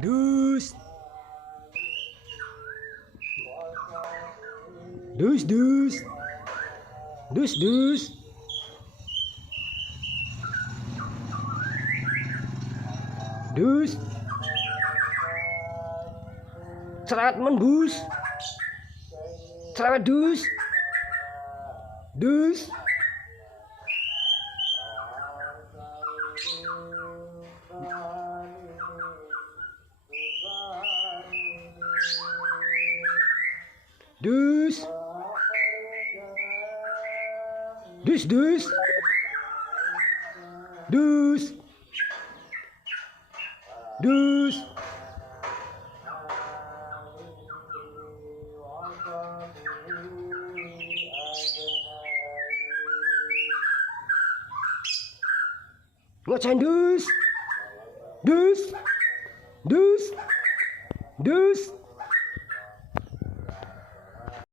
Dus. Dus dus. Dus dus. Dus. Cerewet mendus. Cerewet dus. Dus. Dus. Dus dus. Dus. Dus. Ngacain dus. Dus. Dus. Dus.